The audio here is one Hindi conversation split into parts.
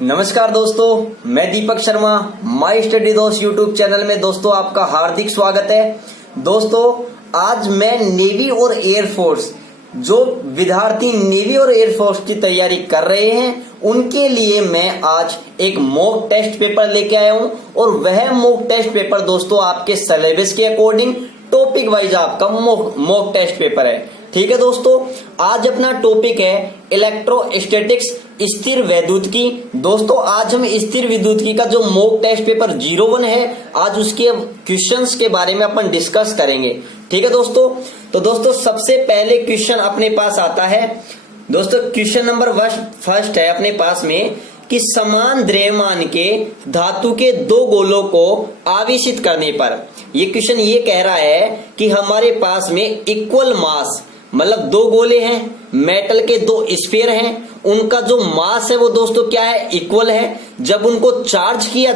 नमस्कार दोस्तों, मैं दीपक शर्मा माई स्टडी दोस्त यूट्यूब चैनल में दोस्तों आपका हार्दिक स्वागत है। दोस्तों आज मैं नेवी और एयरफोर्स, जो विद्यार्थी नेवी और एयरफोर्स की तैयारी कर रहे हैं उनके लिए मैं आज एक मॉक टेस्ट पेपर लेके आया हूं और वह मॉक टेस्ट पेपर दोस्तों आपके सिलेबस के अकॉर्डिंग टॉपिक वाइज आपका मॉक टेस्ट पेपर है। ठीक है दोस्तों, आज अपना टॉपिक है इलेक्ट्रोस्टैटिक्स, स्थिर वैद्युतिकी। दोस्तों आज हम स्थिर विद्युतिकी का जो मॉक टेस्ट पेपर 01 है, आज उसके क्वेश्चंस के बारे में अपन डिस्कस करेंगे। ठीक है दोस्तों, तो दोस्तों सबसे पहले क्वेश्चन अपने पास आता है। दोस्तों क्वेश्चन नंबर फर्स्ट है अपने पास में कि समान द्रव्यमान के धातु के दो गोलों को आवेशित करने पर, ये क्वेश्चन ये कह रहा है कि हमारे पास में इक्वल मास, मतलब दो गोले हैं, मेटल के दो स्फीयर हैं, उनका जो मास है वो दोस्तों क्या है, इक्वल है। जब उनको चार्ज किया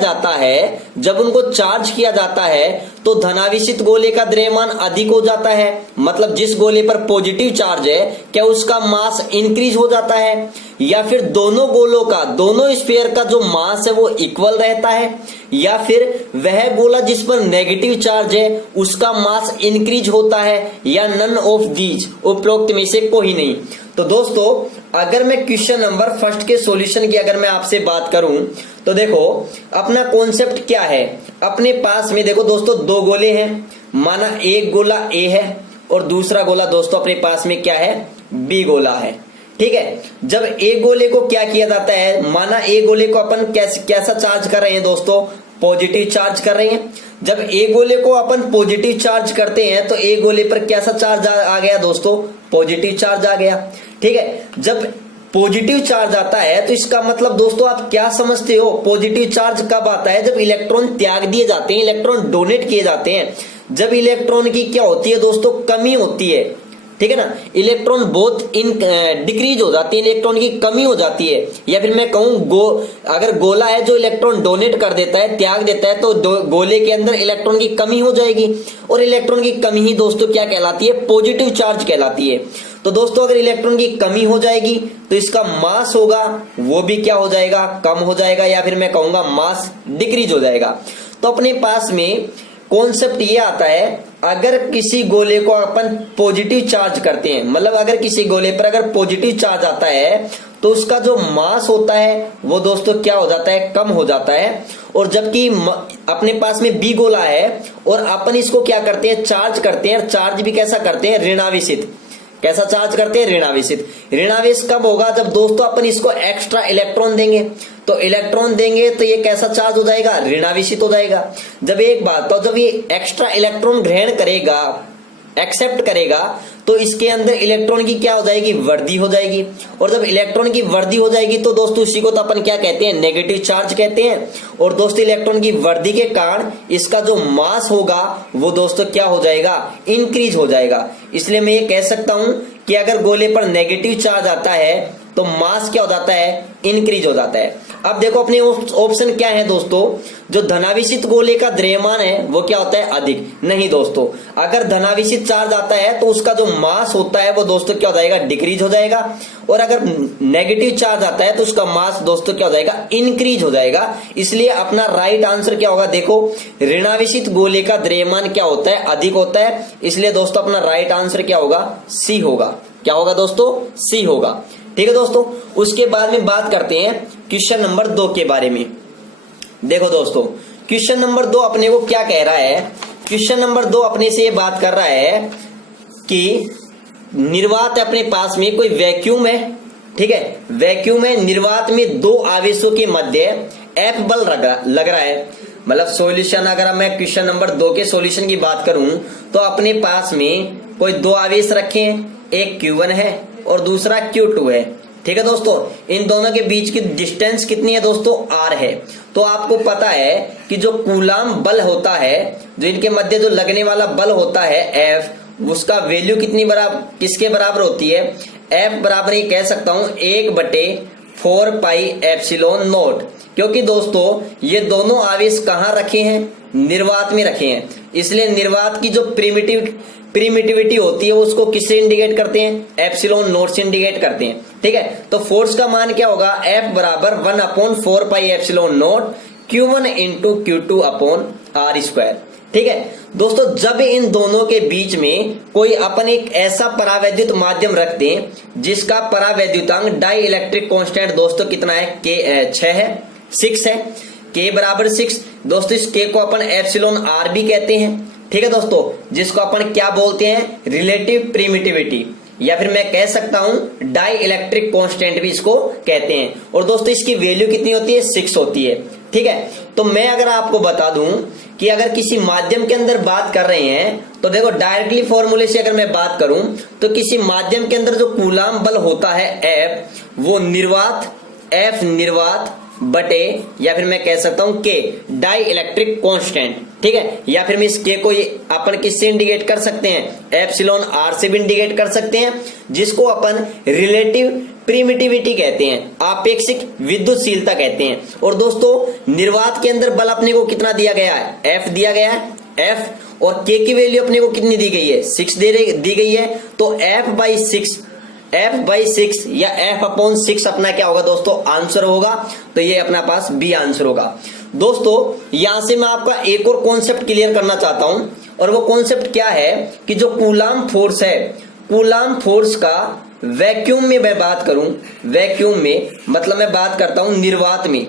जाता है तो धनावेशित गोले का द्रव्यमान अधिक हो जाता है। मतलब जिस गोले पर पॉजिटिव चार्ज है क्या उसका मास इंक्रीज हो जाता है, या फिर दोनों गोलों का, दोनों स्फीयर का जो मास है वो इक्वल रहता है, या फिर वह गोला जिस पर नेगेटिव चार्ज है उसका मास इंक्रीज होता है, या नन ऑफ दीज, उपरोक्त में से कोई नहीं। तो दोस्तों अगर मैं क्वेश्चन नंबर फर्स्ट के सॉल्यूशन की अगर मैं आपसे बात करूं तो देखो अपना कॉन्सेप्ट क्या है। अपने पास में देखो दोस्तों दो गोले हैं, माना एक गोला ए है और दूसरा गोला दोस्तों अपने पास में क्या है, बी गोला है। ठीक है, जब ए गोले को क्या किया जाता है, माना ए गोले को अपन कैसा चार्ज कर रहे हैं दोस्तों, पॉजिटिव चार्ज कर रहे हैं। जब ए गोले को अपन पॉजिटिव चार्ज करते हैं तो ए गोले पर कैसा चार्ज आ गया दोस्तों, पॉजिटिव चार्ज आ गया। ठीक है, जब पॉजिटिव चार्ज आता है तो इसका मतलब दोस्तों आप क्या समझते हो, पॉजिटिव चार्ज कब आता है, जब इलेक्ट्रॉन त्याग दिए जाते हैं, इलेक्ट्रॉन डोनेट किए जाते हैं। जब इलेक्ट्रॉन की क्या होती है दोस्तों, कमी होती है। ठीक है ना, इलेक्ट्रॉन बहुत डिक्रीज हो जाती है, इलेक्ट्रॉन की कमी हो जाती है। या फिर मैं कहूं अगर गोला है जो इलेक्ट्रॉन डोनेट कर देता है, त्याग देता है, तो गोले के अंदर इलेक्ट्रॉन की कमी हो जाएगी और इलेक्ट्रॉन की कमी ही दोस्तों क्या कहलाती है, पॉजिटिव चार्ज कहलाती है। तो दोस्तों अगर इलेक्ट्रॉन की कमी हो जाएगी तो इसका मास होगा वो भी क्या हो जाएगा, कम हो जाएगा, या फिर मैं कहूंगा मास डिक्रीज हो जाएगा। तो अपने पास में कॉन्सेप्ट ये आता है, अगर किसी गोले को अपन पॉजिटिव चार्ज करते हैं, मतलब अगर किसी गोले पर अगर पॉजिटिव चार्ज आता है तो उसका जो मास होता है वो दोस्तों क्या हो जाता है, कम हो जाता है। और जबकि अपने पास में बी गोला है और अपन इसको क्या करते हैं, चार्ज करते हैं। चार्ज भी कैसा करते हैं, ऋणावेशित। कैसा चार्ज करते हैं, ऋणावेशित। ऋणावेश कब होगा, जब दोस्तों अपन इसको एक्स्ट्रा इलेक्ट्रॉन देंगे। तो इलेक्ट्रॉन देंगे तो ये कैसा चार्ज हो जाएगा, ऋणावेशित हो जाएगा। जब एक बात, तो जब ये एक्स्ट्रा इलेक्ट्रॉन ग्रहण करेगा, एक्सेप्ट करेगा, तो इसके अंदर इलेक्ट्रॉन की क्या हो जाएगी, वृद्धि हो जाएगी। और जब इलेक्ट्रॉन की वृद्धि हो जाएगी तो दोस्तों उसी को तो अपन क्या कहते हैं, नेगेटिव चार्ज कहते हैं। और दोस्तों इलेक्ट्रॉन की वृद्धि के कारण इसका जो मास होगा वो दोस्तों क्या हो जाएगा, इंक्रीज हो जाएगा। इसलिए मैं ये कह सकता हूं कि अगर गोले पर नेगेटिव चार्ज आता है तो मास क्या हो जाता है, इंक्रीज हो जाता है। अब देखो अपने ऑप्शन क्या है दोस्तों, जो धनावेशित गोले का द्रव्यमान है वो क्या होता है, अधिक। नहीं दोस्तों, अगर धनावेशित चार्ज आता है तो उसका जो मास होता है वो दोस्तों क्या हो जाएगा, डिक्रीज हो जाएगा। और अगर नेगेटिव चार्ज आता है तो उसका मास दोस्तों क्या हो जाएगा, इंक्रीज हो जाएगा। इसलिए अपना राइट आंसर क्या होगा, देखो ऋणावेशित गोले का द्रव्यमान क्या होता है, अधिक होता है। इसलिए दोस्तों अपना राइट आंसर क्या होगा, सी होगा। क्या होगा दोस्तों, सी होगा। ठीक है दोस्तों, उसके बाद में बात करते हैं क्वेश्चन नंबर 2 के बारे में। देखो दोस्तों क्वेश्चन नंबर 2 अपने को क्या कह रहा है, क्वेश्चन नंबर 2 अपने से ये बात कर रहा है कि निर्वात अपने पास में कोई वैक्यूम है। ठीक है, वैक्यूम है, निर्वात में दो आवेशों के मध्य F बल लग रहा है। मतलब सॉल्यूशन, अगर मैं क्वेश्चन नंबर 2 के सॉल्यूशन की बात करूं तो अपने पास में कोई दो आवेश रखे हैं, एक Q1 है और दूसरा Q2 है। ठीक है दोस्तों, इन दोनों के बीच की डिस्टेंस कितनी है दोस्तों, R है। तो आपको पता है कि जो कूलाम बल होता है, जो इनके मध्य जो लगने वाला बल होता है F, उसका वैल्यू किसके बराबर होती है, F बराबर ये कह सकता हूं 1/4 पाई एप्सिलॉन नॉट। क्योंकि दोस्तों ये दोनों आवेश कहां रखे हैं, निर्वात में रखे हैं। इसलिए निर्वात की जो प्रिमिटिविटी होती है उसको किससे इंडिकेट करते हैं, एप्सिलॉन नॉट से इंडिकेट करते हैं। ठीक है, तो फोर्स का मान क्या होगा, F बराबर 1/4 pi epsilon not Q1 into Q2 upon R square. ठीक है दोस्तों, जब इन दोनों के बीच में कोई अपन एक ऐसा परावैद्युत माध्यम रख दें जिसका परावैद्युतांक डाई इलेक्ट्रिक कांस्टेंट दोस्तों कितना है, K 6 है, 6 है, K बराबर 6। दोस्तों इस K को अपन एप्सिलॉन R भी कहते हैं। ठीक है दोस्तों, जिसको अपन क्या बोलते हैं, रिलेटिव प्रिमिटिविटी, या फिर मैं कह सकता हूं डाई इलेक्ट्रिक कांस्टेंट भी इसको कहते हैं। और दोस्तों इसकी वैल्यू कितनी होती है, 6 होती है। ठीक है, तो मैं अगर आपको बता दूं कि अगर किसी माध्यम के अंदर बात कर रहे हैं तो देखो डायरेक्टली फॉर्मूले से अगर मैं बात करूं तो किसी माध्यम के अंदर जो कूलाम बल होता है F, वो निर्वात F निर्वात बटे, या फिर मैं कह सकता हूं K डाई इलेक्ट्रिक कांस्टेंट। ठीक है, या फिर मैं इस K को अपन किससे इंडिकेट कर सकते हैं, एप्सिलॉन R से भी इंडिकेट कर सकते हैं, जिसको अपन रिलेटिव प्रिमिटिविटी कहते हैं, आपेक्षिक विद्युतशीलता कहते हैं। और दोस्तों निर्वात के अंदर बल अपने को कितना दिया गया है, F दिया गया है, F, और K की वैल्यू अपने को कितनी दी गई है, 6 दी गई है। तो F/6 या F/6 अपना क्या होगा दोस्तों, आंसर होगा। तो ये अपना पास बी आंसर होगा। दोस्तों यहां से मैं आपका एक और कॉन्सेप्ट क्लियर करना चाहता हूं, और वो कॉन्सेप्ट क्या है कि जो कूलाम फोर्स है, कूलाम फोर्स का वैक्यूम में मैं बात करूं, वैक्यूम में मतलब मैं बात करता हूं निर्वात में,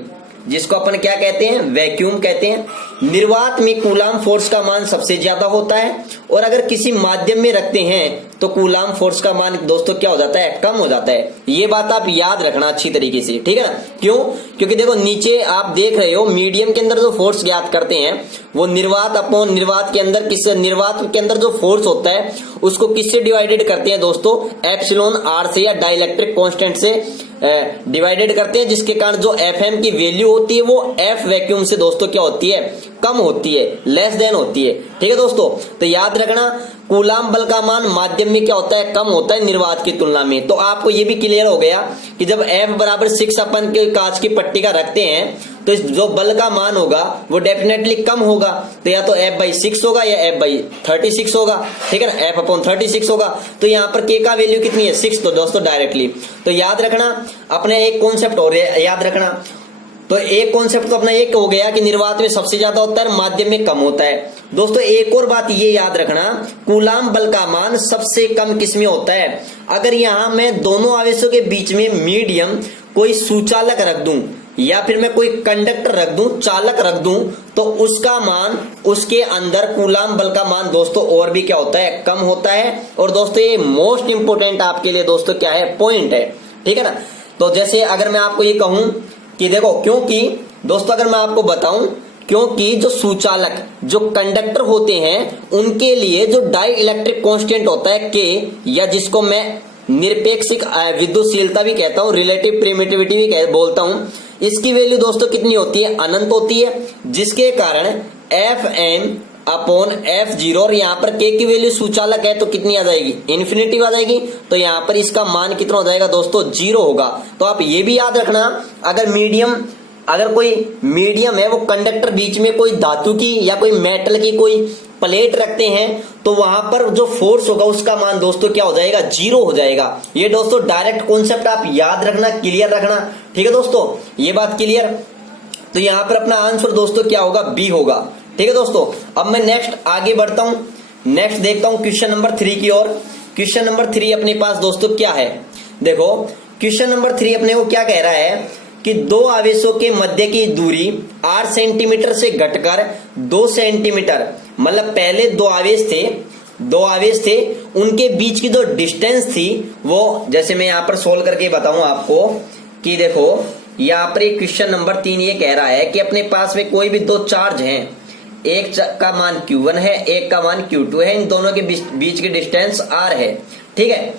जिसको अपन क्या कहते हैं, वैक्यूम कहते हैं। निर्वात में कूलाम फोर्स का मान सबसे ज्यादा होता है, और अगर किसी माध्यम में रखते हैं तो कूलाम फोर्स का मान दोस्तों क्या हो जाता है, कम हो जाता है। ये बात आप याद रखना अच्छी तरीके से। ठीक है ना, क्यों, क्योंकि देखो नीचे आप देख रहे हो मीडियम के अंदर जो फोर्स ज्ञात करते हैं वो निर्वात अपॉन निर्वात के अंदर निर्वात के अंदर जो फोर्स होता है उसको किससे डिवाइडेड करते हैं दोस्तों, एप्सिलॉन R से या डाइलेक्ट्रिक कांस्टेंट से डिवाइडेड करते हैं, जिसके कारण जो Fm की वैल्यू होती है वो F वैक्यूम से दोस्तों क्या होती है, कम होती है, लेस देन होती है। ठीक है दोस्तों, तो याद रखना कूलाम बल का मान माध्यम में क्या होता है, कम होता है निर्वात की तुलना में। तो आपको ये भी क्लियर हो गया कि जब F बराबर 6 अपन के कांच की पट्टी का रखते हैं तो इस जो बल का मान होगा वो डेफिनेटली कम होगा। तो या तो F/6 होगा या F/36 होगा। ठीक है ना, F/36 होगा। तो यहाँ पर K का वैल्यू कितनी है, 6। तो दोस्तों डायरेक्टली तो याद रखना अपने एक कॉन्सेप्ट और याद रखना। तो एक कॉन्सेप्ट तो अपना एक हो गया कि निर्वात में सबसे ज्यादा होता है, माध्यम में कम होता है। दोस्तों एक और बात ये याद रखना, कूलाम बल का मान सबसे कम किसमें होता है, अगर यहां मैं दोनों आवेशों के बीच में मीडियम कोई सुचालक रख दूं या फिर मैं कोई कंडक्टर रख दूं, चालक रख दूं, तो उसका मान, उसके अंदर कूलाम बल का मान दोस्तों और भी क्या होता है, कम होता है। और दोस्तों ये मोस्ट इंपोर्टेंट आपके लिए दोस्तों क्या है, पॉइंट है। ठीक है ना, तो जैसे अगर मैं आपको ये कहूं कि देखो, क्योंकि दोस्तों अगर मैं आपको बताऊं, क्योंकि जो सुचालक, जो कंडक्टर होते हैं उनके लिए जो डाई इलेक्ट्रिक कांस्टेंट होता है K, या जिसको मैं निरपेक्षिक विद्युतशीलता भी कहता हूं, रिलेटिव प्रिमिटिविटी भी बोलता हूं, इसकी वैल्यू दोस्तों कितनी होती है, अनंत होती है, जिसके कारण Fm/F0, और यहाँ पर K की वैल्यू सुचालक है तो कितनी आ जाएगी, इन्फिनिटी आ जाएगी। तो यहाँ पर इसका मान कितना हो जाएगा दोस्तों, 0 होगा। तो आप ये भी याद रखना, अगर कोई मीडियम है, वो कंडक्टर बीच में कोई धातु की या कोई मेटल की कोई प्लेट रखते हैं तो वहां पर जो फोर्स होगा उसका मान दोस्तों क्या हो जाएगा, 0 हो जाएगा। ये दोस्तों डायरेक्ट कॉन्सेप्ट आप याद रखना, क्लियर रखना। ठीक है दोस्तों, ये बात क्लियर। तो यहां पर अपना आंसर दोस्तों क्या होगा, बी होगा। ठीक है दोस्तों, अब मैं नेक्स्ट आगे बढ़ता हूं, नेक्स्ट देखता हूं क्वेश्चन नंबर 3 की ओर। क्वेश्चन नंबर 3 अपने पास दोस्तों क्या है, देखो क्वेश्चन नंबर 3 अपने को क्या कह रहा है कि दो आवेशों के मध्य की दूरी 8 सेंटीमीटर से घटकर 2 सेंटीमीटर, मतलब पहले दो आवेश थे, उनके बीच की जो डिस्टेंस थी वो, जैसे मैं यहाँ पर सोल्व करके बताऊं आपको कि देखो यहाँ पर एक क्वेश्चन नंबर 3 ये कह रहा है कि अपने पास में कोई भी दो चार्ज हैं, एक का मान Q1 है, एक का मान Q2 है, इन दोनों के बीच की डिस्टेंस R है। ठीक है,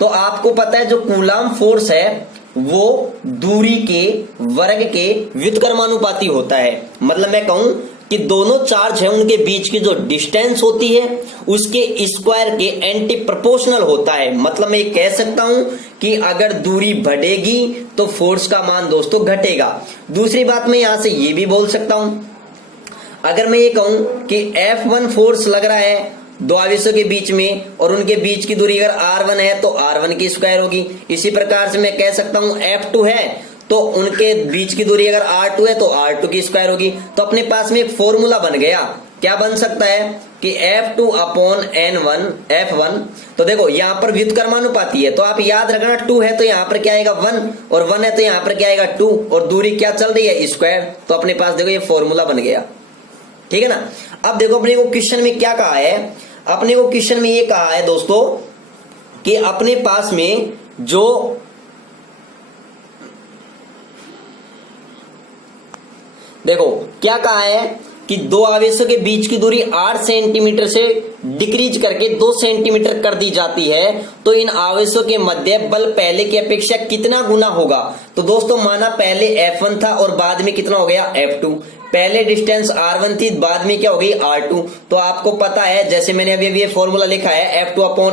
तो आपको पता है जो कूलाम फोर्स है वो दूरी के वर्ग के व्युत्क्रमानुपाती होता है। मतलब मैं कहूं कि दोनों चार्ज है उनके बीच की जो डिस्टेंस होती है उसके स्क्वायर के एंटी प्रोपोर्शनल होता है। मतलब मैं कह सकता हूं कि अगर दूरी बढ़ेगी तो फोर्स का मान दोस्तों घटेगा। दूसरी बात मैं यहां से ये भी बोल सकता हूं, अगर मैं ये कहूं कि F1 फोर्स लग रहा है दो आवेशों के बीच में और उनके बीच की दूरी अगर r1 है तो r1 की स्क्वायर होगी। इसी प्रकार से मैं कह सकता हूं F2 है तो उनके बीच की दूरी अगर r2 है तो r2 की स्क्वायर होगी। तो अपने पास में एक फॉर्मूला बन गया, क्या बन सकता है कि F2 अपॉन N1 F1। तो देखो यहाँ पर व्युत्क्रमानुपाती है तो आप याद रखना 2 है तो यहाँ पर क्या आएगा 1 और 1 है तो यहाँ पर क्या आएगा 2 और दूरी क्या चल रही है स्क्वायर। तो अपने पास देखो ये फॉर्मूला बन गया, ठीक है ना। अब देखो अपने को क्वेश्चन में क्या कहा है, अपने को क्वेश्चन में ये कहा है दोस्तों कि अपने पास में जो देखो क्या कहा है कि दो आवेशों के बीच की दूरी 8 सेंटीमीटर से डिक्रीज करके 2 सेंटीमीटर कर दी जाती है तो इन आवेशों के मध्य बल पहले की अपेक्षा कितना गुना होगा। तो दोस्तों माना पहले F1 था और बाद में कितना हो गया F2। पहले डिस्टेंस R1 थी बाद में क्या हो गई R2। तो आपको पता है जैसे मैंने अभी ये फॉर्मूला लिखा है F2 upon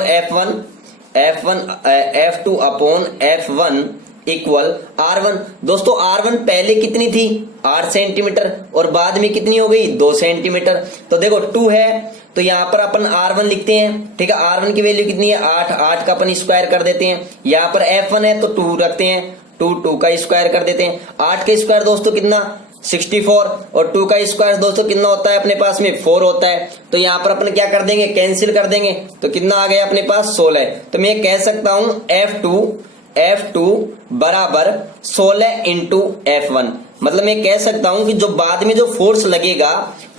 F2 upon F1 equal R1। दोस्तों R1 पहले कितनी थी 8 सेंटीमीटर और बाद में कितनी हो गई 2 सेंटीमीटर। तो देखो 2 है तो यहाँ पर अपन R1 लिखते हैं, ठीक है। R1 की वैल्यू कितनी है 8 का अपन स्क्वायर कर देते हैं। यहाँ पर F1 है तो 2 रखते हैं, 2 का स्क्वायर कर देते हैं। 8 का स्क्वायर दोस्तों कितना 64 और 2 का स्क्वायर दोस्तों कितना होता है अपने पास में 4 होता है। तो यहाँ पर अपन क्या कर देंगे कैंसिल कर देंगे तो कितना आ गया अपने पास 16। तो मैं कह सकता हूं F2 बराबर 16 इंटू F1। मतलब मैं कह सकता हूं कि जो बाद में जो फोर्स लगेगा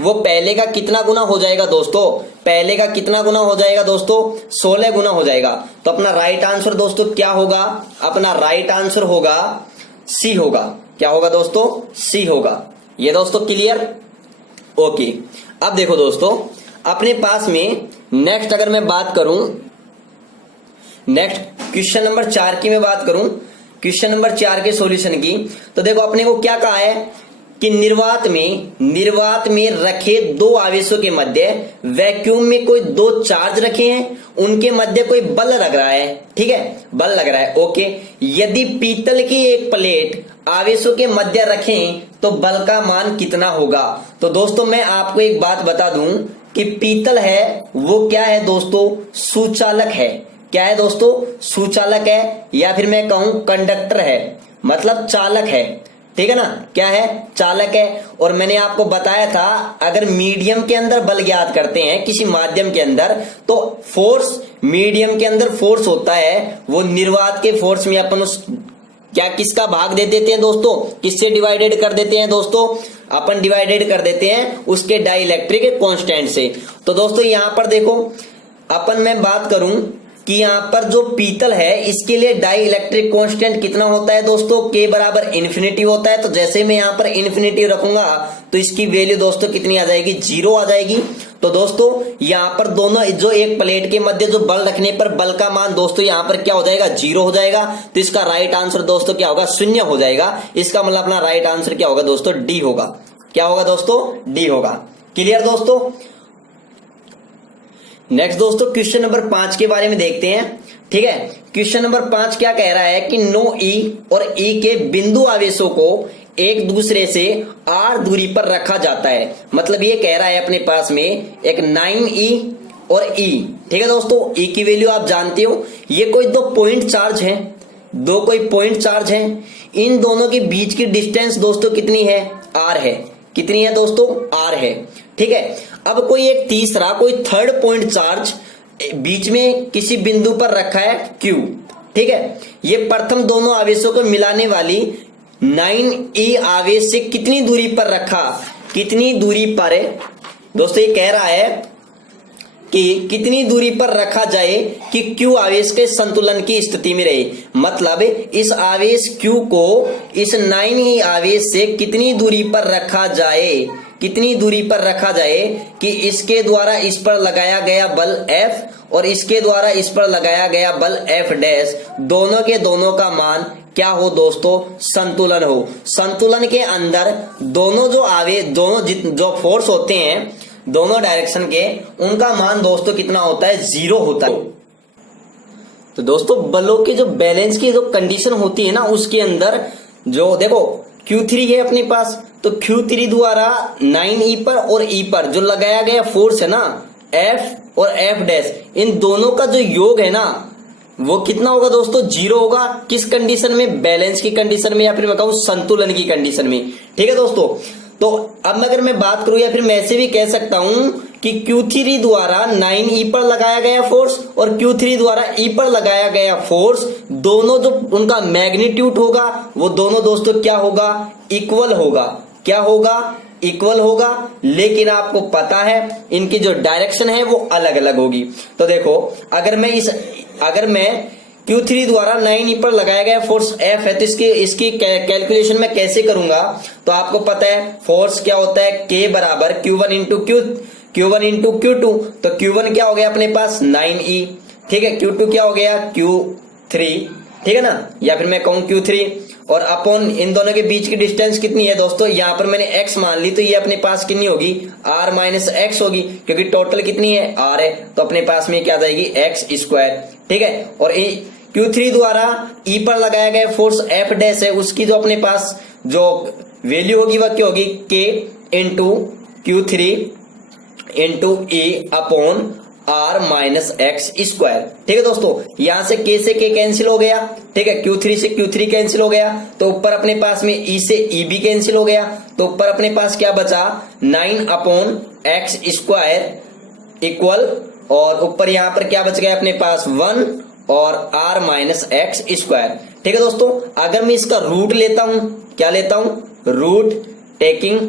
वो पहले का कितना गुना हो जाएगा दोस्तों, पहले का कितना गुना हो जाएगा दोस्तों 16 गुना हो जाएगा। तो अपना राइट आंसर दोस्तों क्या होगा, अपना राइट आंसर होगा सी होगा। क्या होगा दोस्तों C होगा। ये दोस्तों क्लियर, ओके। अब देखो दोस्तों अपने पास में नेक्स्ट अगर मैं बात करूं, नेक्स्ट क्वेश्चन नंबर 4 की मैं बात करूं, क्वेश्चन नंबर 4 के सॉल्यूशन की। तो देखो अपने को क्या कहा है कि निर्वात में रखे दो आवेशों के मध्य वैक्यूम में कोई दो चार्ज रखे हैं, उनके मध्य कोई बल लग रहा है, ठीक है, बल लग रहा है, ओके। यदि पीतल की एक प्लेट आवेशों के मध्य रखें तो बल का मान कितना होगा। तो दोस्तों मैं आपको एक बात बता दूं कि पीतल है वो क्या है दोस्तों सुचालक है। क्या है दोस्तों सुचालक है या फिर मैं कहूं कंडक्टर है, मतलब चालक है, ठीक है ना। क्या है चालक है। और मैंने आपको बताया था अगर मीडियम के अंदर बल ज्ञात करते हैं किसी माध्यम के अंदर तो फोर्स मीडियम के अंदर फोर्स होता है वो निर्वात के फोर्स में अपन उस क्या किसका भाग दे देते हैं दोस्तों, किससे डिवाइडेड कर देते हैं दोस्तों, अपन डिवाइडेड कर देते हैं उसके डाइलेक्ट्रिक कांस्टेंट से। तो दोस्तों यहां पर देखो अपन मैं बात करूं कि यहाँ पर जो पीतल है इसके लिए डाई इलेक्ट्रिक कांस्टेंट कितना होता है दोस्तों K बराबर इन्फिनिटी होता है। तो जैसे मैं यहाँ पर इन्फिनिटी रखूंगा तो इसकी वैल्यू दोस्तों कितनी आ जाएगी 0 आ जाएगी। तो दोस्तों यहाँ पर दोनों जो एक प्लेट के मध्य जो बल रखने पर बल का मान दोस्तों यहाँ पर क्या हो जाएगा 0 हो जाएगा। तो इसका राइट आंसर दोस्तों क्या होगा 0 हो जाएगा। इसका मतलब अपना राइट आंसर क्या होगा दोस्तों D होगा। क्या होगा दोस्तों D होगा। क्लियर दोस्तों। नेक्स्ट दोस्तों क्वेश्चन नंबर 5 के बारे में देखते हैं, ठीक है। क्वेश्चन नंबर 5 क्या कह रहा है कि नो E और E के बिंदु आवेशों को एक दूसरे से R दूरी पर रखा जाता है। मतलब ये कह रहा है अपने पास में एक 9E और E, ठीक है दोस्तों। E की वैल्यू आप जानते हो, ये कोई दो पॉइंट चार्ज है, दो कोई पॉइंट चार्ज है। इन दोनों के बीच की डिस्टेंस दोस्तों कितनी है R है। कितनी है दोस्तों R है, ठीक है। अब कोई एक तीसरा कोई थर्ड पॉइंट चार्ज बीच में किसी बिंदु पर रखा है Q, ठीक है। ये प्रथम दोनों आवेशों को मिलाने वाली 9E आवेश से कितनी दूरी पर रखा, कितनी दूरी पर है दोस्तों ये कह रहा है कि कितनी दूरी पर रखा जाए कि Q आवेश के संतुलन की स्थिति में रहे। मतलब इस आवेश Q को इस 9E आवेश से कितनी दूरी पर रखा जाए, कितनी दूरी पर रखा जाए कि इसके द्वारा इस पर लगाया गया बल F और इसके द्वारा इस पर लगाया गया बल F डैश दोनों के दोनों का मान क्या हो दोस्तों संतुलन हो। संतुलन के अंदर दोनों जो आवेश दोनों जो फोर्स होते हैं दोनों डायरेक्शन के उनका मान दोस्तों कितना होता है 0 होता है। तो दोस्तों बलों के जो बैलेंस की जो कंडीशन होती है ना उसके अंदर जो देखो Q3 है अपने पास तो Q3 द्वारा 9E पर और E पर जो लगाया गया फोर्स है ना F और एफ डैश, इन दोनों का जो योग है ना वो कितना होगा दोस्तों, 0 होगा। किस कंडीशन में, बैलेंस की कंडीशन में, या फिर मैं कहूं संतुलन की कंडीशन में। ठीक है दोस्तों, तो अब अगर मैं बात करूं, या फिर मैं ऐसे भी कह सकता हूं कि Q3 द्वारा 9E पर लगाया गया फोर्स और Q3 द्वारा E पर लगाया गया फोर्स, दोनों जो उनका मैग्नीट्यूड होगा वो दोनों दोस्तों क्या होगा, इक्वल होगा। क्या होगा, इक्वल होगा। लेकिन आपको पता है इनकी जो डायरेक्शन है वो अलग अलग होगी। तो देखो, अगर मैं Q3 द्वारा 9E पर लगाया गया फोर्स F है, तो इसकी कैलकुलेशन में कैसे करूंगा, तो आपको पता है फोर्स क्या होता है, K बराबर Q1 इंटू Q2। तो Q1 क्या हो गया अपने पास 9E, ठीक है, Q2 क्या हो गया Q3, ठीक है ना, या फिर मैं कहूं Q3, और अपॉन इन दोनों के बीच की डिस्टेंस कितनी है दोस्तों, यहां पर मैंने x मान ली, तो ये अपने पास कितनी होगी, r माइनस एक्स होगी, क्योंकि टोटल कितनी है r है, तो अपने पास में क्या आ जाएगी x स्क्वायर। ठीक है, और Q3 द्वारा E पर लगाया गया फोर्स F डैश है, उसकी जो अपने पास जो वैल्यू होगी वह क्या होगी, K into Q3 into E upon R minus x square. ठीक है दोस्तों, यहां से K से K कैंसिल हो गया, ठीक है, Q3 से Q3 कैंसिल हो गया, तो ऊपर अपने पास में E से E भी कैंसिल हो गया, तो ऊपर अपने पास क्या बचा 9 अपॉन एक्स स्क्वायर इक्वल, और ऊपर यहां पर क्या बच गया अपने पास 1 और R माइनस एक्स स्क्वायर। ठीक है दोस्तों, अगर मैं इसका रूट लेता हूं, क्या लेता हूं, रूट, टेकिंग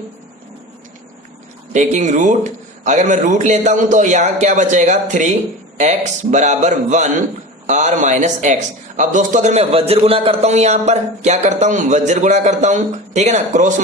रूट, अगर मैं रूट लेता हूं तो यहां क्या बचेगा 3x बराबर 1 R माइनस एक्स। अब दोस्तों अगर मैं वज्र गुणा करता हूं, यहां पर क्या करता हूं, वज्र गुणा करता हूं, ठीक है ना, क्रॉस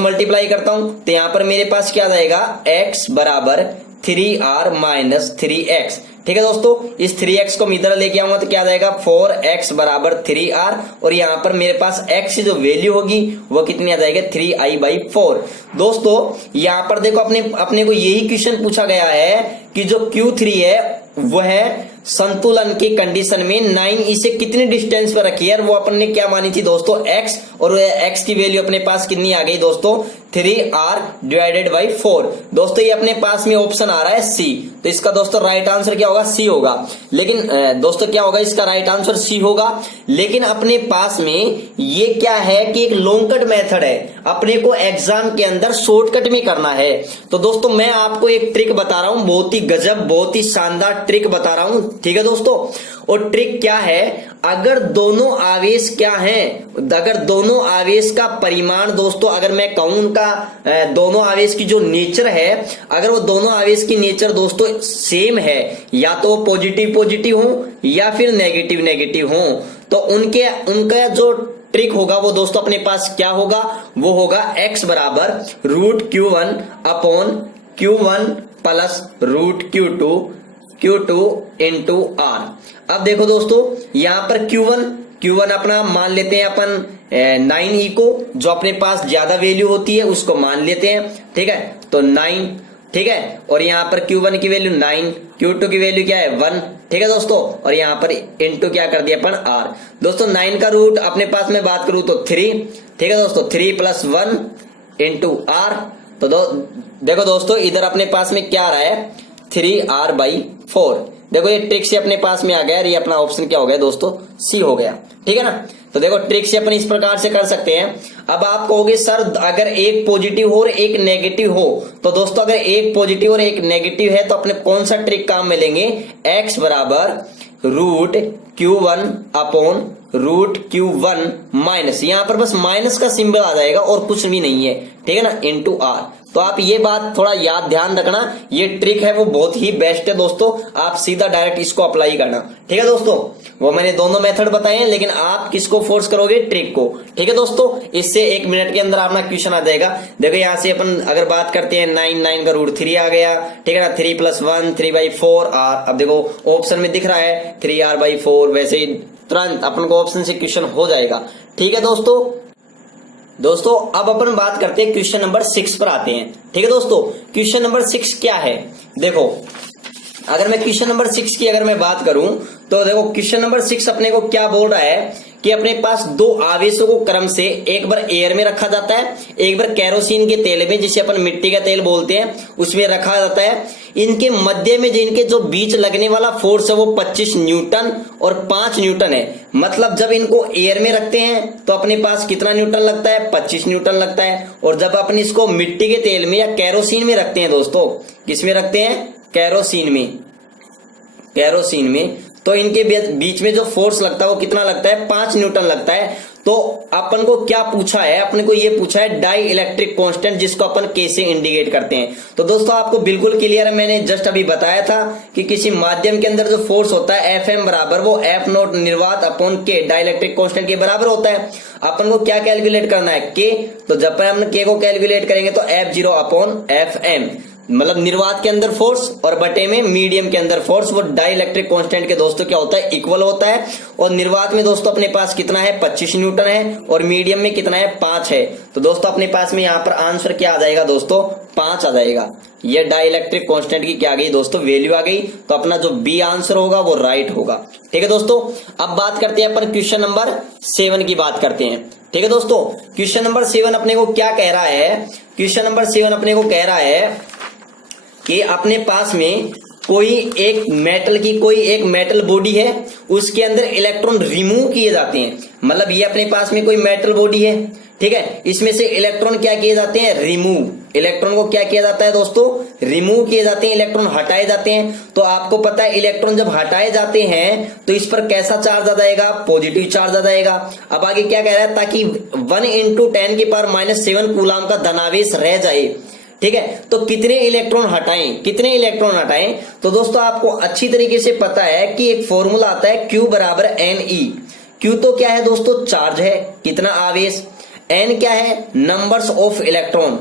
मल्टीप्लाई करता हूं, तो यहां पर मेरे पास क्या जाएगा x बराबर 3R माइनस 3x। ठीक है दोस्तों, इस 3x को मैं इधर लेके आऊंगा तो क्या जाएगा 4x बराबर 3R, और यहां पर मेरे पास x की जो वैल्यू होगी वो कितनी आ जाएगी 3I/4। दोस्तों यहां पर देखो अपने को यही क्वेश्चन पूछा गया है कि जो Q3 है वह संतुलन की कंडीशन में 9E से कितनी डिस्टेंस पर रखी है, वो अपन ने क्या मानी थी दोस्तों x, और x की वैल्यू अपने पास कितनी आ गई दोस्तों 3R डिवाइडेड बाई 4। दोस्तों ये अपने पास में ऑप्शन आ रहा है C, तो इसका दोस्तों राइट आंसर क्या होगा, C होगा। लेकिन दोस्तों क्या होगा, इसका राइट आंसर C होगा। लेकिन अपने पास में ये क्या है कि एक लॉन्ग कट मेथड है, अपने को एग्जाम के अंदर शॉर्टकट में करना है। तो दोस्तों मैं आपको एक ट्रिक बता रहा हूं, बहुत ही गजब, बहुत ही शानदार ट्रिक बता रहा हूं। ठीक है दोस्तों, और ट्रिक क्या है, अगर दोनों आवेश क्या हैं, अगर दोनों आवेश का परिमाण दोस्तों, अगर मैं कहूं उनका दोनों आवेश की जो नेचर है, अगर वो दोनों आवेश की नेचर दोस्तों सेम है, या तो पॉजिटिव हो या फिर नेगेटिव हो, तो उनका जो ट्रिक होगा वो दोस्तों अपने पास क्या होगा, वो होगा x बराबर root Q1 upon Q1 plus root Q2 into R। अब देखो दोस्तों यहां पर Q1 अपना मान लेते हैं अपन 9E को, जो अपने पास ज्यादा वैल्यू होती है उसको मान लेते हैं, ठीक है, तो 9, ठीक है, और यहाँ पर Q1 की वैल्यू 9, Q2 की वैल्यू क्या है 1, ठीक है दोस्तों, और यहाँ पर इंटू क्या कर दिया अपन R। दोस्तों 9 का रूट अपने पास में बात करूं तो 3, ठीक है दोस्तों, 3 प्लस 1 इंटू R। तो देखो दोस्तों इधर अपने पास में क्या आ रहा है 3R/4। देखो ये ट्रिक से अपने पास में आ गया, ये अपना ऑप्शन क्या हो गया दोस्तों C हो गया। ठीक है ना, तो देखो ट्रिक से अपन इस प्रकार से कर सकते हैं। अब आप कहोगे सर अगर एक पॉजिटिव हो और एक नेगेटिव हो, तो दोस्तों अगर एक पॉजिटिव और एक नेगेटिव है तो अपने कौन सा ट्रिक काम में लेंगे, x बराबर root Q1 upon root Q1 minus, यहां पर बस माइनस का सिंबल आ जाएगा और कुछ भी नहीं है, ठीक है ना, इंटू R। तो आप ये बात थोड़ा याद ध्यान रखना, ये ट्रिक है वो बहुत ही बेस्ट है दोस्तों, आप सीधा डायरेक्ट इसको अप्लाई करना। ठीक है दोस्तों, वो मैंने दोनों मेथड बताए हैं, लेकिन आप किसको फोर्स करोगे, ट्रिक को। ठीक है दोस्तों, इससे 1 मिनट के अंदर अपना क्वेश्चन आ जाएगा। देखो यहाँ से अपन अगर बात करते हैं 9 का रूट 3 आ गया, ठीक है ना, 3 प्लस 1 3/4 R। अब देखो ऑप्शन में दिख रहा है 3R/4, वैसे ही तुरंत अपन को ऑप्शन से क्वेश्चन हो जाएगा। ठीक है दोस्तों अब अपन बात करते हैं क्वेश्चन नंबर 6 पर आते हैं। ठीक है दोस्तों, क्वेश्चन नंबर 6 क्या है, देखो अगर मैं क्वेश्चन नंबर 6 की अगर मैं बात करूं तो देखो क्वेश्चन नंबर 6 अपने को क्या बोल रहा है कि अपने पास दो आवेशों को क्रम से एक बार एयर में रखा जाता है, एक बार केरोसिन के तेल में, जिसे अपन मिट्टी का तेल बोलते हैं, उसमें रखा जाता है। इनके मध्य में जिनके जो बीच लगने वाला फोर्स है वो 25 न्यूटन और 5 न्यूटन है। मतलब जब इनको एयर में रखते हैं तो अपने पास कितना न्यूटन लगता है, 25 न्यूटन लगता है। और जब अपन इसको मिट्टी के तेल में या केरोसिन में रखते हैं दोस्तों, किसमें रखते हैं, केरोसिन में, तो इनके बीच में जो फोर्स लगता है वो कितना लगता है, 5 न्यूटन लगता है। तो अपन को क्या पूछा है, अपने को ये पूछा है डाई इलेक्ट्रिक कांस्टेंट, जिसको अपन K से इंडिकेट करते हैं। तो दोस्तों आपको बिल्कुल क्लियर है, मैंने जस्ट अभी बताया था कि किसी माध्यम के अंदर जो फोर्स होता है Fm बराबर वो F0 निर्वात upon K dielectric constant के बराबर होता है। अपन को क्या कैलकुलेट करना है, K। तो जब हम K को कैलकुलेट करेंगे तो F0 अपॉन Fm, मतलब निर्वात के अंदर फोर्स और बटे में मीडियम के अंदर फोर्स, वो डाई इलेक्ट्रिक कांस्टेंट के दोस्तों क्या होता है, इक्वल होता है। और निर्वात में दोस्तों अपने पास कितना है, 25 न्यूटन है, और मीडियम में कितना है, 5 है। तो दोस्तों अपने पास में यहाँ पर आंसर क्या आ जाएगा दोस्तों, 5 आ जाएगा। ये डाई इलेक्ट्रिक कांस्टेंट की क्या आ गई दोस्तों, वैल्यू आ गई। तो अपना जो बी आंसर होगा वो राइट होगा। ठीक है दोस्तों, अब बात करते हैं अपन क्वेश्चन नंबर 7 की बात करते हैं। ठीक है दोस्तों, क्वेश्चन नंबर 7 अपने को क्या कह रहा है, क्वेश्चन नंबर 7 अपने को कह रहा है कि अपने पास में कोई एक मेटल बॉडी है, उसके अंदर इलेक्ट्रॉन रिमूव किए जाते हैं। मतलब ये अपने पास में कोई मेटल बॉडी है, ठीक है, इसमें से इलेक्ट्रॉन क्या किए जाते हैं, रिमूव। इलेक्ट्रॉन को क्या किया जाता है दोस्तों, रिमूव किए जाते हैं, इलेक्ट्रॉन हटाए जाते हैं। तो आपको पता है इलेक्ट्रॉन जब हटाए जाते हैं तो इस पर कैसा चार्ज आ जाएगा, पॉजिटिव चार्ज आ जाएगा। अब आगे क्या कह रहा है, ताकि 1 × 10⁻⁷ कूलाम का धनावेश रह जाए। ठीक है, तो कितने इलेक्ट्रॉन हटाएं, तो दोस्तों आपको अच्छी तरीके से पता है कि एक फॉर्मूला आता है Q बराबर Ne। Q तो क्या है दोस्तों, चार्ज है, कितना आवेश। N क्या है, नंबर्स ऑफ इलेक्ट्रॉन,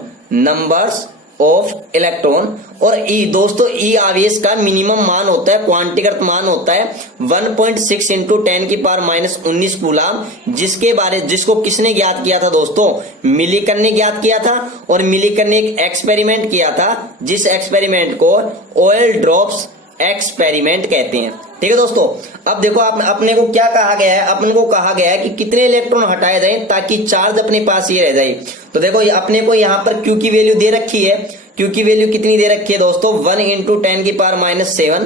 और E दोस्तों, E आवेश का मिनिमम मान होता है, क्वांटीकृत मान होता है 1.6 × 10⁻⁹ कूलाम, जिसको किसने ज्ञात किया था दोस्तों, मिलीकन ने ज्ञात किया था। और मिलीकन ने एक एक्सपेरिमेंट किया था, जिस एक्सपेरिमेंट को ऑयल ड्रॉप्स एक्सपेरिमेंट कहते हैं। ठीक है दोस्तों, अब देखो अपने को क्या कहा गया है, अपन को कहा गया है कि कितने इलेक्ट्रॉन हटाए जाएं ताकि चार्ज अपने पास ये रह जाए। तो देखो अपने को यहाँ पर Q की वैल्यू दे रखी है, Q की वैल्यू कितनी दे रखी है दोस्तों, 1 × 10⁻⁷।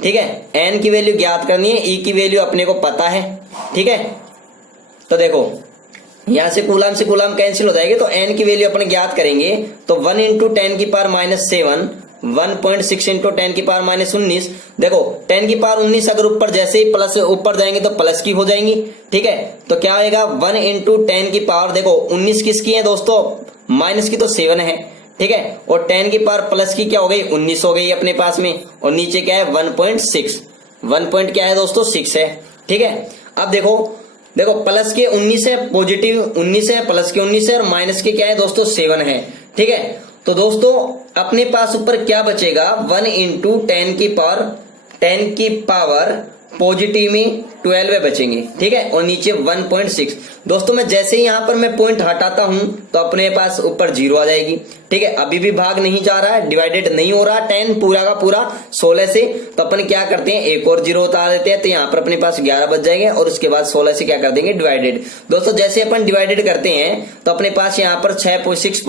ठीक है, N की वैल्यू ज्ञात करनी है, E की वैल्यू अपने को पता है। ठीक है, तो देखो यहां से कूलाम कैंसिल हो जाएगी, तो N की वैल्यू अपन ज्ञात करेंगे। तो 1 × 10⁻⁷, 1.6 × 10⁻⁹। देखो 10⁻�19 अगर ऊपर जैसे ही प्लस ऊपर जाएंगे तो प्लस की हो जाएंगी। ठीक है, तो क्या होगा, 1 × 10⁻, देखो 19 किसकी है दोस्तों, माइनस की तो 7 है। ठीक है, और 10⁻+ प्लस की क्या हो गई, 19 हो गई अपने पास में, और नीचे क्या है 1.6, 1 क्या है दोस्तों, 6 है। ठीक है, अब देखो प्लस के 19 है, पॉजिटिव 19 है, प्लस के 19 है, और माइनस के क्या है दोस्तों, 7 है। ठीक है, तो दोस्तों अपने पास ऊपर क्या बचेगा, 1 × 10⁻, पॉजिटिव में 12 बचेंगे। ठीक है, और नीचे 1.6। दोस्तों मैं जैसे ही यहां पर मैं पॉइंट हटाता हूं तो अपने पास ऊपर 0 आ जाएगी। ठीक है, अभी भी भाग नहीं जा रहा है, डिवाइडेड नहीं हो रहा, 10 पूरा का पूरा 16 से। तो अपन क्या करते हैं, एक और 0 उतार देते हैं, तो यहाँ पर अपने पास 11 बच जाएंगे, और उसके बाद 16 से क्या कर देंगे, डिवाइडेड। दोस्तों जैसे अपन डिवाइडेड करते हैं तो अपने पास यहाँ पर 6.25 ×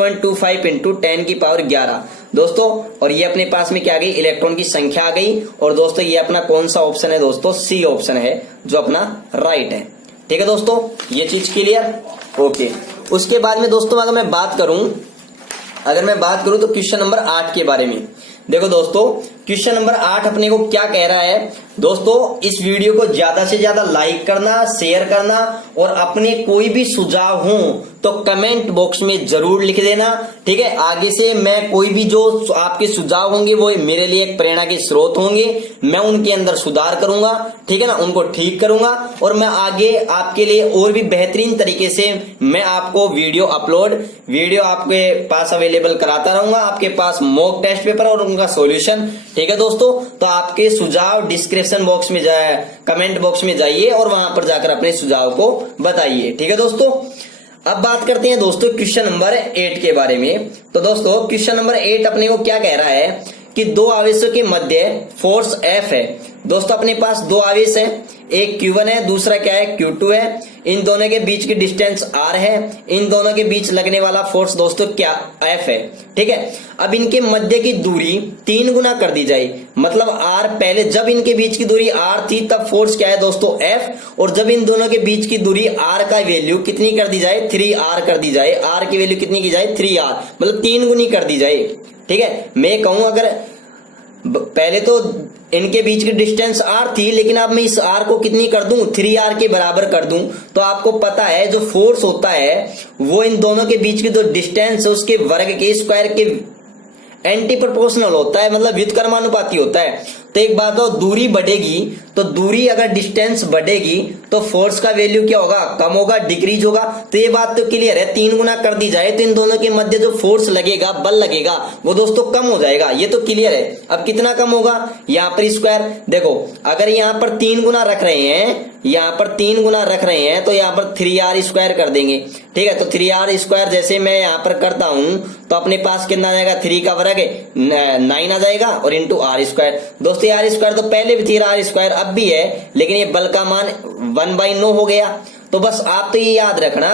10⁻11 दोस्तों, और ये अपने पास में क्या आ गई, इलेक्ट्रॉन की संख्या आ गई। और दोस्तों ये अपना कौन सा ऑप्शन है दोस्तों, सी ऑप्शन है, जो अपना राइट है। ठीक है दोस्तों, ये चीज क्लियर, ओके। उसके बाद में दोस्तों अगर मैं बात करूं तो क्वेश्चन नंबर 8 के बारे में। देखो दोस्तों क्वेश्चन नंबर 8 अपने को क्या कह रहा है दोस्तों, इस वीडियो को ज्यादा से ज्यादा लाइक करना, शेयर करना, और अपने कोई भी सुझाव हो तो कमेंट बॉक्स में जरूर लिख देना। ठीक है, आगे से मैं कोई भी जो आपके सुझाव होंगे वो मेरे लिए एक प्रेरणा के स्रोत होंगे, मैं उनके अंदर सुधार करूंगा। ठीक है ना, उनको ठीक करूंगा, और मैं आगे आपके लिए और भी बेहतरीन तरीके से मैं आपको वीडियो आपके पास अवेलेबल कराता रहूंगा, आपके पास मॉक टेस्ट पेपर और उनका सॉल्यूशन। ठीक है दोस्तों, तो आपके सुझाव डिस्क्रिप्शन बॉक्स में जाए, कमेंट बॉक्स में जाइए और वहां पर जाकर अपने सुझाव को बताइए। ठीक है दोस्तों, अब बात करते हैं दोस्तों क्वेश्चन नंबर 8 के बारे में। तो दोस्तों क्वेश्चन नंबर 8 अपने को क्या कह रहा है कि दो आवेशों के मध्य फोर्स F है, दोस्तों अपने पास दो आवेश हैं, एक Q1 है, दूसरा क्या है Q2 है। इन दोनों के बीच की डिस्टेंस R है। इन दोनों के बीच लगने वाला फोर्स दोस्तों क्या F है। ठीक है, अब इनके मध्य की दूरी 3 गुना कर दी जाए, मतलब R, पहले जब इनके बीच की दूरी R थी तब फोर्स क्या है दोस्तों F, और जब इन दोनों के बीच की दूरी R का वैल्यू कितनी कर दी जाए 3R कर दी जाए। R की वैल्यू कितनी की जाए 3R, मतलब 3 गुनी कर दी जाए। ठीक है, मैं कहूं अगर पहले तो इनके बीच की डिस्टेंस R थी, लेकिन अब मैं इस R को कितनी कर दूं 3R के बराबर कर दूं, तो आपको पता है जो फोर्स होता है वो इन दोनों के बीच की जो डिस्टेंस है उसके वर्ग के स्क्वायर के एंटी प्रोपोर्शनल होता है, मतलब व्युत्क्रमानुपाती होता है। तो एक बात हो, दूरी बढ़ेगी तो दूरी अगर डिस्टेंस बढ़ेगी तो फोर्स का वैल्यू क्या होगा, कम होगा, डिक्रीज होगा। तो ये बात तो क्लियर है, 3 गुना कर दी जाए तो इन दोनों के मध्य जो फोर्स लगेगा, बल लगेगा, वो दोस्तों कम हो जाएगा, ये तो क्लियर है। अब कितना कम होगा, यहाँ पर स्क्वायर देखो, अगर यहाँ पर 3 गुना रख रहे हैं, यहाँ पर 3 गुना रख रहे हैं तो यहाँ पर 3R स्क्वायर कर देंगे। ठीक है, तो 3R स्क्वायर जैसे मैं यहाँ पर करता हूं तो अपने पास कितना आ जाएगा, 3 का वर्ग 9 आ जाएगा और इंटू R स्क्वायर। दोस्तों R स्क्वायर तो पहले भी थी, R स्क्वायर अब भी है, लेकिन ये बल का मान 1/9 हो गया। तो बस आप तो ये याद रखना,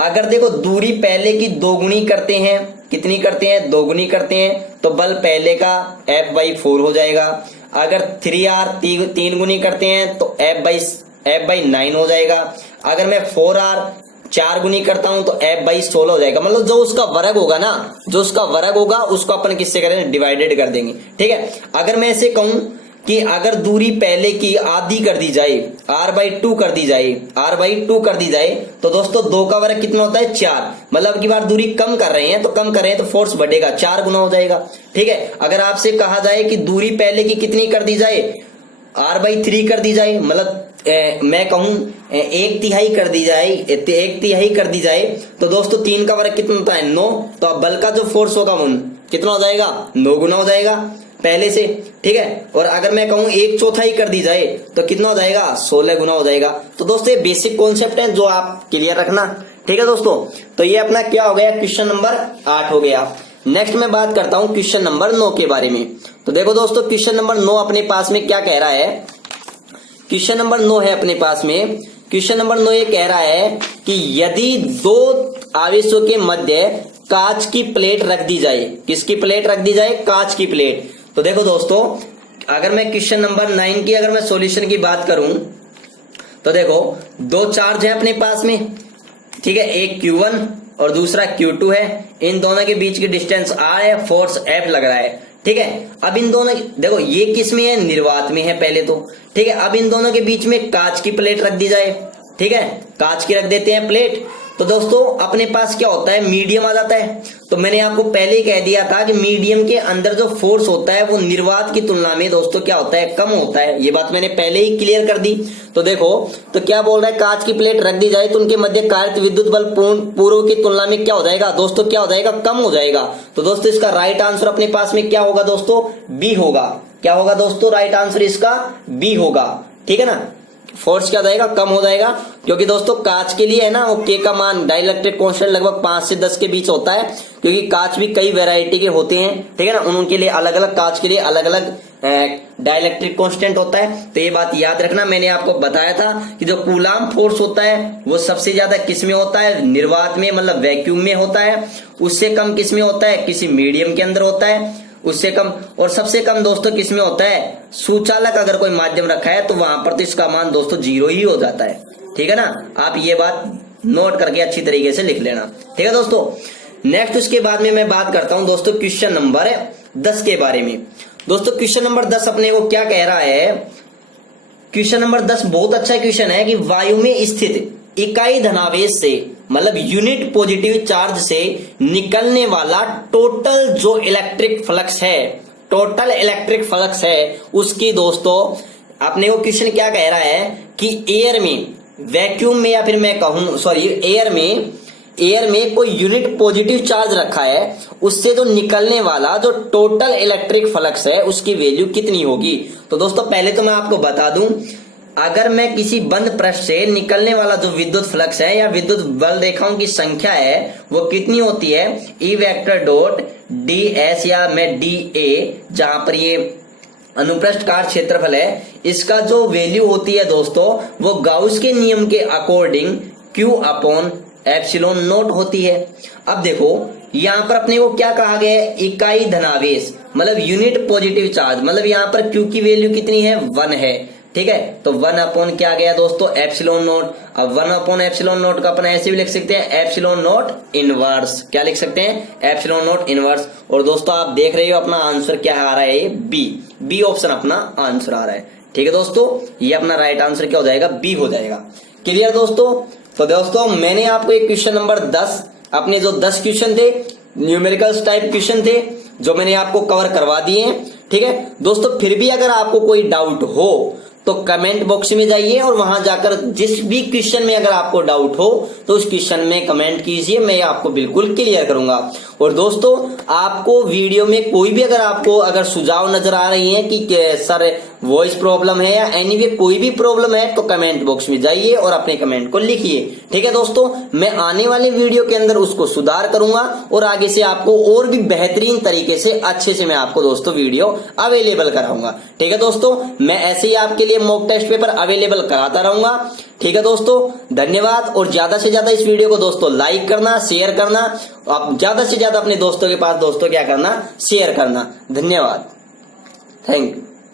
अगर देखो दूरी पहले की 2 गुनी करते हैं, कितनी करते हैं 2 गुनी करते हैं, तो बल पहले का F/4 हो जाएगा। अगर 3R 3 गुनी करते हैं तो F/9 हो जाएगा। अगर मैं 4R 4 गुनी करता हूं तो F/16 हो जाएगा। मतलब जो उसका वर्ग होगा ना, जो उसका वर्ग होगा उसको अपन किससे करेंगे, डिवाइडेड कर देंगे। ठीक है, अगर मैं ऐसे कहूं कि अगर दूरी पहले की आधी कर दी जाए, R/2 कर दी जाए, R/2 कर दी जाए, तो दोस्तों 2 का वर्ग कितना होता है 4, मतलब की बार दूरी कम कर रहे हैं तो फोर्स बढ़ेगा, 4 गुना हो जाएगा। ठीक है, अगर आपसे कहा जाए कि दूरी पहले की कितनी कर दी जाए, R/3 कर दी जाए, मतलब मैं कहूं 1/3 कर दी जाए, 1/3 कर दी जाए, तो दोस्तों 3 का वर्ग कितना होता है 9, तो अब बल का जो फोर्स होगा वो कितना हो जाएगा 9 गुना हो जाएगा पहले से। ठीक है, और अगर मैं कहूं 1/4 कर दी जाए तो कितना हो जाएगा 16 गुना हो जाएगा। तो दोस्तों ये बेसिक कॉन्सेप्ट है जो आप क्लियर रखना। ठीक है दोस्तों, तो ये अपना क्या हो गया, क्वेश्चन नंबर 8 हो गया। नेक्स्ट मैं बात करता हूं क्वेश्चन नंबर 9 के बारे में। तो देखो दोस्तों क्वेश्चन नंबर 9 अपने पास में क्या कह रहा है, क्वेश्चन नंबर 9 है अपने पास में, क्वेश्चन नंबर 9 ये कह रहा है कि यदि 2 आवेशों के मध्य कांच की प्लेट रख दी जाए, किसकी प्लेट रख दी जाए, कांच की प्लेट। तो देखो दोस्तों अगर मैं क्वेश्चन नंबर 9 की अगर मैं सॉल्यूशन की बात करूं तो देखो 2 चार्ज है अपने पास में। ठीक है, एक Q1 और दूसरा Q2 है, इन दोनों के बीच की डिस्टेंस R है, फोर्स F लग रहा है। ठीक है, अब इन दोनों देखो ये किस में है, निर्वात में है पहले तो। ठीक है, अब इन दोनों के बीच में कांच की प्लेट रख दी जाए। ठीक है, कांच की रख देते हैं प्लेट, तो दोस्तों अपने पास क्या होता है, मीडियम आ जाता है। तो मैंने आपको पहले ही कह दिया था कि मीडियम के अंदर जो फोर्स होता है वो निर्वात की तुलना में दोस्तों क्या होता है, कम होता है। ये बात मैंने पहले ही क्लियर कर दी। तो देखो तो क्या बोल रहा है, कांच की प्लेट रख दी जाए तो उनके मध्य कार्य विद्युत बल पूर्व की तुलना में क्या हो जाएगा दोस्तों, क्या हो जाएगा, कम हो जाएगा। तो दोस्तों इसका राइट आंसर अपने पास में क्या होगा दोस्तों, बी होगा। क्या होगा दोस्तों, राइट आंसर इसका बी होगा। ठीक है ना, फोर्स क्या जाएगा, कम हो जाएगा, क्योंकि दोस्तों कांच के लिए है ना वो के का मान डाइलेक्ट्रिक कांस्टेंट लगभग 5 से 10 के बीच होता है, क्योंकि कांच भी कई वैरायटी के होते हैं। ठीक है ना, उनके लिए अलग अलग, कांच के लिए अलग अलग डाइलेक्ट्रिक कांस्टेंट होता है। तो ये बात याद रखना, मैंने आपको बताया था कि जो कूलाम फोर्स होता है वो सबसे ज्यादा किस में होता है, निर्वात में, मतलब वैक्यूम में होता है। उससे कम किस में होता है, किसी मीडियम के अंदर होता है, उससे कम। और सबसे कम दोस्तों किसमें होता है, सुचालक अगर कोई माध्यम रखा है तो वहां पर तो इसका मान दोस्तों 0 ही हो जाता है। ठीक है ना, आप ये बात नोट करके अच्छी तरीके से लिख लेना। ठीक है दोस्तों, नेक्स्ट उसके बाद में मैं बात करता हूं दोस्तों क्वेश्चन नंबर 10 के बारे में। दोस्तों क्वेश्चन नंबर 10 अपने को क्या कह रहा है, क्वेश्चन नंबर 10 बहुत अच्छा क्वेश्चन है कि वायु में स्थित इकाई धनावेश से, मतलब यूनिट पॉजिटिव चार्ज से निकलने वाला टोटल जो इलेक्ट्रिक फ्लक्स है, टोटल इलेक्ट्रिक फ्लक्स है, उसकी दोस्तों अपने को क्वेश्चन क्या कह रहा है कि एयर में, वैक्यूम में, या फिर मैं कहूं सॉरी एयर में कोई यूनिट पॉजिटिव चार्ज रखा है, उससे जो निकलने वाला जो टोटल इलेक्ट्रिक फ्लक्स है उसकी वैल्यू कितनी होगी। तो दोस्तों पहले तो मैं आपको बता दूं, अगर मैं किसी बंद पृष्ठ से निकलने वाला जो विद्युत फ्लक्स है या विद्युत बल रेखाओं की संख्या है वो कितनी होती है, E vector dot D S, या मैं डी ए, जहां पर ये अनुप्रस्थ काट क्षेत्रफल है, इसका जो वैल्यू होती है दोस्तों वो गाउस के नियम के according Q upon epsilon not होती है। अब देखो यहाँ पर अपने को क्या कहा गया है, इकाई धनावेश मतलब यूनिट पॉजिटिव चार्ज, मतलब यहाँ पर Q की वैल्यू कितनी है 1 है, ठीक है। तो 1 अपॉन क्या गया दोस्तों एप्सिलॉन नॉट। अब 1 अपॉन एप्सिलॉन नॉट का अपना ऐसे भी लिख सकते हैं एप्सिलॉन नॉट इनवर्स, क्या लिख सकते हैं एप्सिलॉन नॉट इनवर्स। और दोस्तों आप देख रहे हो अपना आंसर क्या आ रहा है, ये बी ऑप्शन अपना आंसर आ रहा है, ठीक है दोस्तों। ये अपना राइट आंसर क्या हो जाएगा, बी हो जाएगा। क्लियर दोस्तों। तो दोस्तों मैंने आपको एक क्वेश्चन नंबर 10 अपने जो 10 क्वेश्चन थे न्यूमेरिकल्स टाइप क्वेश्चन थे जो मैंने आपको कवर करवा दिए हैं, ठीक है दोस्तों। फिर भी अगर आपको कोई डाउट हो तो कमेंट बॉक्स में जाइए और वहां जाकर जिस भी क्वेश्चन में अगर आपको डाउट हो तो उस क्वेश्चन में कमेंट कीजिए, मैं आपको बिल्कुल क्लियर करूंगा। और दोस्तों आपको वीडियो में कोई भी अगर सुझाव नजर आ रही है कि सर वॉइस प्रॉब्लम है या एनीवे कोई भी प्रॉब्लम है तो कमेंट बॉक्स में जाइए और अपने कमेंट को लिखिए, ठीक है दोस्तों। मैं आने वाले वीडियो के अंदर उसको सुधार करूंगा और आगे से आपको और भी बेहतरीन तरीके से अच्छे से मैं आपको दोस्तों वीडियो अवेलेबल कराऊंगा, ठीक है दोस्तों। मैं ऐसे ही आपके लिए मॉक टेस्ट पेपर अवेलेबल कराता रहूंगा, ठीक है दोस्तों। धन्यवाद। और ज्यादा से ज्यादा इस वीडियो को दोस्तों लाइक करना, शेयर करना, आप ज्यादा से ज्यादा अपने दोस्तों के पास दोस्तों क्या करना, शेयर करना। धन्यवाद, थैंक यू।